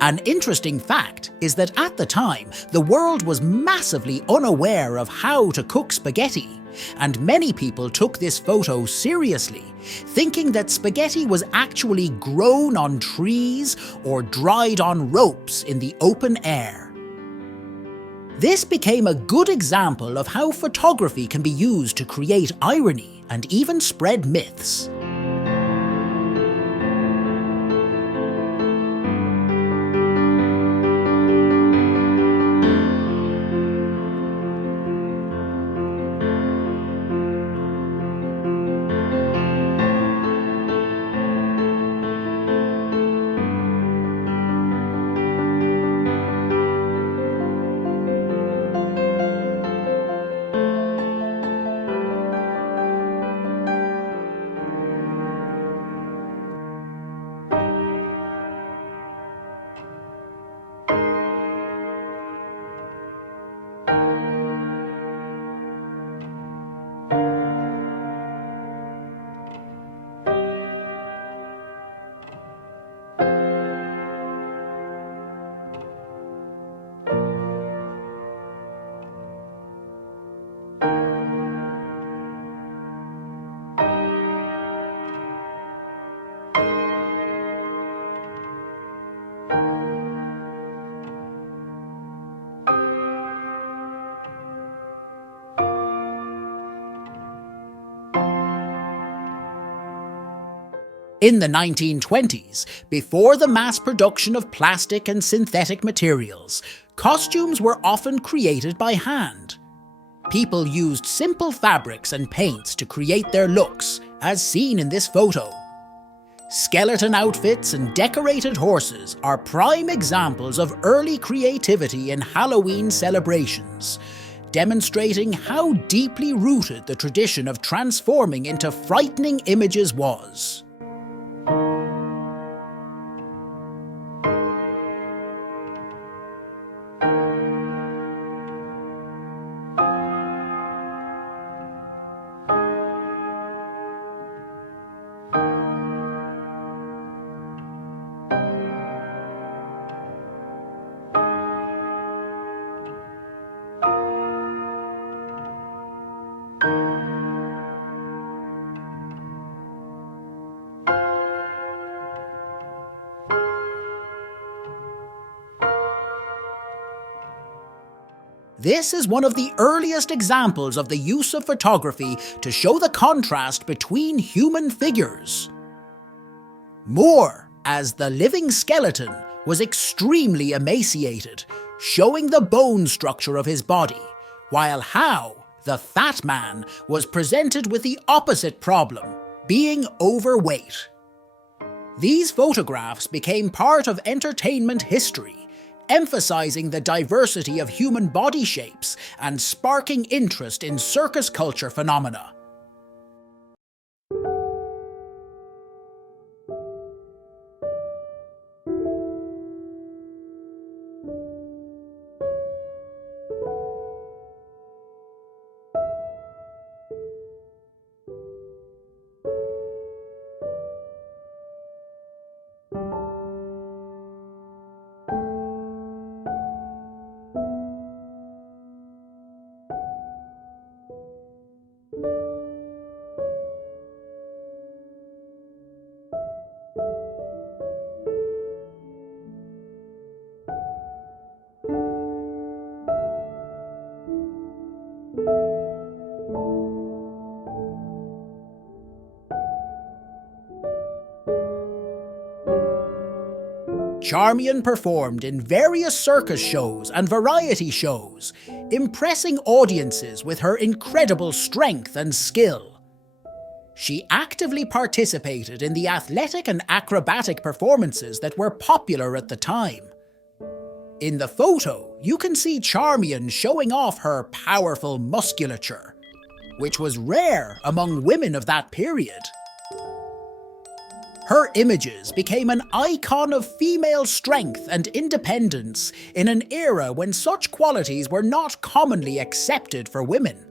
An interesting fact is that at the time, the world was massively unaware of how to cook spaghetti, and many people took this photo seriously, thinking that spaghetti was actually grown on trees or dried on ropes in the open air. This became a good example of how photography can be used to create irony and even spread myths. In the 1920s, before the mass production of plastic and synthetic materials, costumes were often created by hand. People used simple fabrics and paints to create their looks, as seen in this photo. Skeleton outfits and decorated horses are prime examples of early creativity in Halloween celebrations, demonstrating how deeply rooted the tradition of transforming into frightening images was. This is one of the earliest examples of the use of photography to show the contrast between human figures. Moore, as the living skeleton, was extremely emaciated, showing the bone structure of his body, while Howe, the fat man, was presented with the opposite problem, being overweight. These photographs became part of entertainment history, emphasizing the diversity of human body shapes and sparking interest in circus culture phenomena. Charmion performed in various circus shows and variety shows, impressing audiences with her incredible strength and skill. She actively participated in the athletic and acrobatic performances that were popular at the time. In the photo, you can see Charmion showing off her powerful musculature, which was rare among women of that period. Her images became an icon of female strength and independence in an era when such qualities were not commonly accepted for women.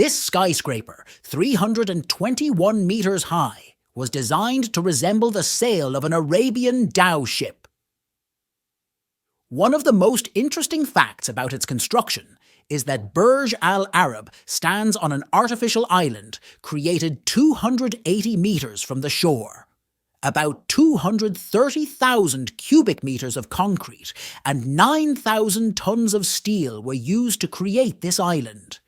This skyscraper, 321 meters high, was designed to resemble the sail of an Arabian dhow ship. One of the most interesting facts about its construction is that Burj Al Arab stands on an artificial island created 280 meters from the shore. About 230,000 cubic meters of concrete and 9,000 tons of steel were used to create this island.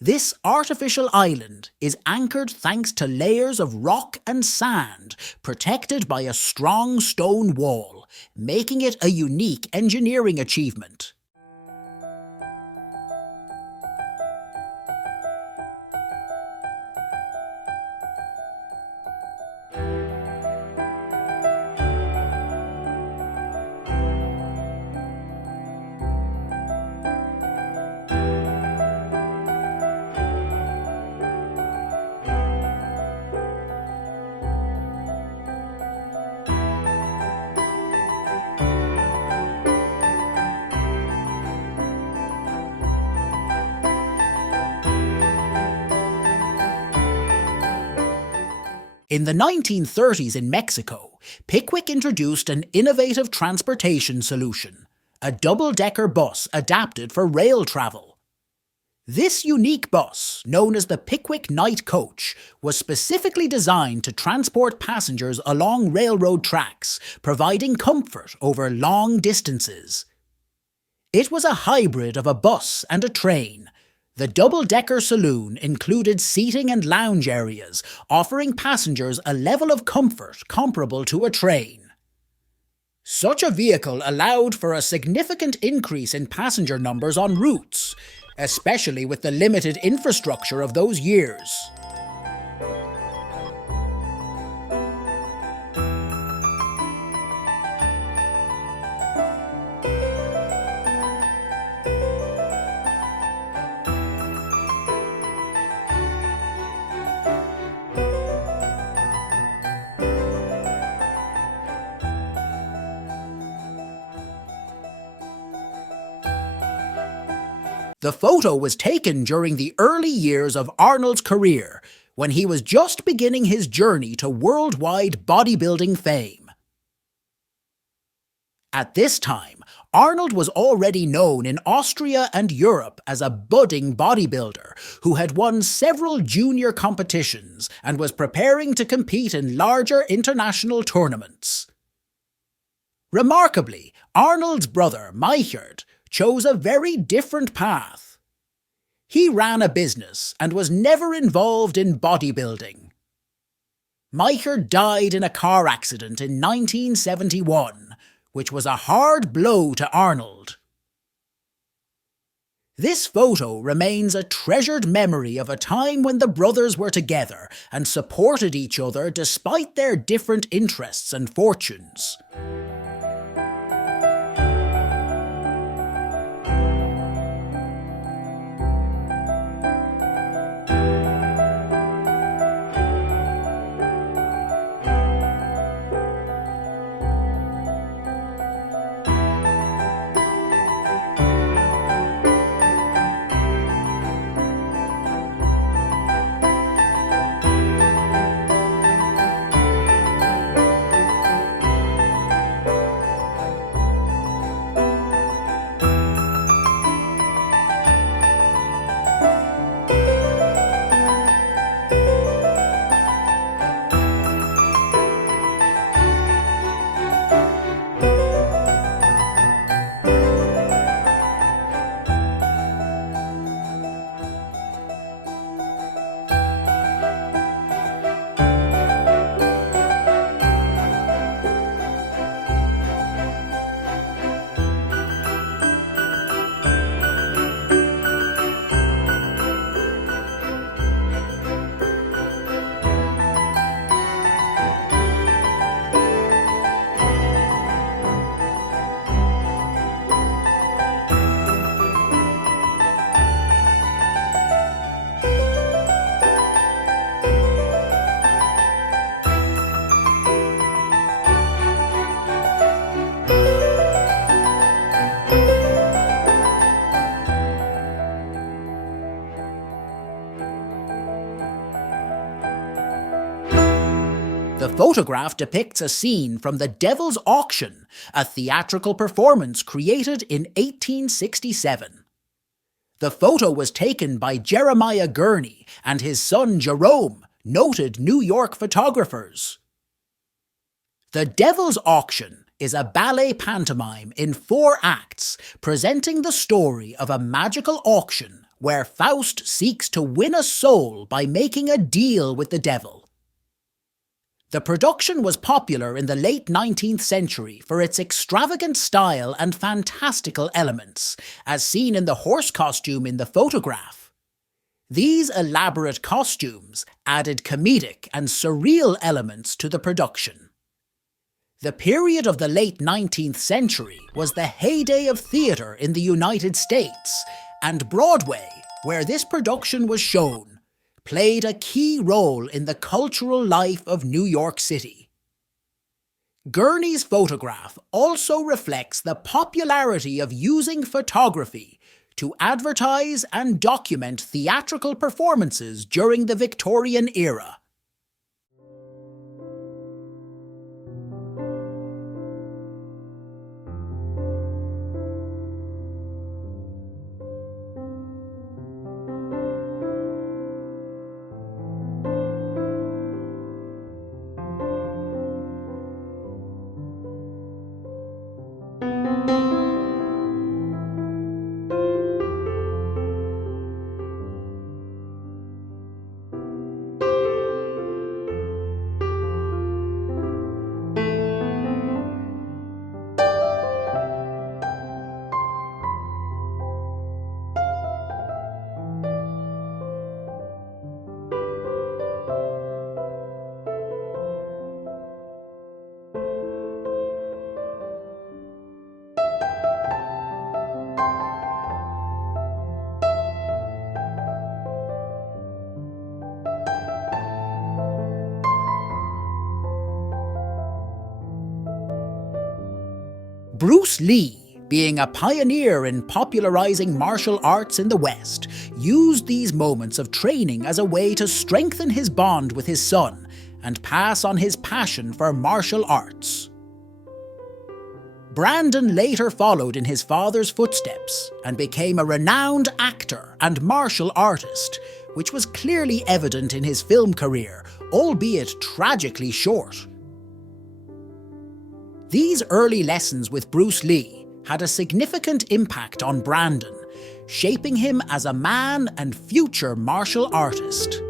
This artificial island is anchored thanks to layers of rock and sand protected by a strong stone wall, making it a unique engineering achievement. In the 1930s in Mexico, Pickwick introduced an innovative transportation solution, a double-decker bus adapted for rail travel. This unique bus, known as the Pickwick Night Coach, was specifically designed to transport passengers along railroad tracks, providing comfort over long distances. It was a hybrid of a bus and a train. The double-decker saloon included seating and lounge areas, offering passengers a level of comfort comparable to a train. Such a vehicle allowed for a significant increase in passenger numbers on routes, especially with the limited infrastructure of those years. The photo was taken during the early years of Arnold's career, when he was just beginning his journey to worldwide bodybuilding fame. At this time, Arnold was already known in Austria and Europe as a budding bodybuilder who had won several junior competitions and was preparing to compete in larger international tournaments. Remarkably, Arnold's brother, Meichert, chose a very different path. He ran a business and was never involved in bodybuilding. Meichert died in a car accident in 1971, which was a hard blow to Arnold. This photo remains a treasured memory of a time when the brothers were together and supported each other despite their different interests and fortunes. photograph depicts a scene from The Devil's Auction, a theatrical performance created in 1867. The photo was taken by Jeremiah Gurney and his son Jerome, noted New York photographers. The Devil's Auction is a ballet pantomime in 4 acts presenting the story of a magical auction where Faust seeks to win a soul by making a deal with the devil. The production was popular in the late 19th century for its extravagant style and fantastical elements, as seen in the horse costume in the photograph. These elaborate costumes added comedic and surreal elements to the production. The period of the late 19th century was the heyday of theatre in the United States, and Broadway, where this production was shown, played a key role in the cultural life of New York City. Gurney's photograph also reflects the popularity of using photography to advertise and document theatrical performances during the Victorian era. Bruce Lee, being a pioneer in popularizing martial arts in the West, used these moments of training as a way to strengthen his bond with his son and pass on his passion for martial arts. Brandon later followed in his father's footsteps and became a renowned actor and martial artist, which was clearly evident in his film career, albeit tragically short. These early lessons with Bruce Lee had a significant impact on Brandon, shaping him as a man and future martial artist.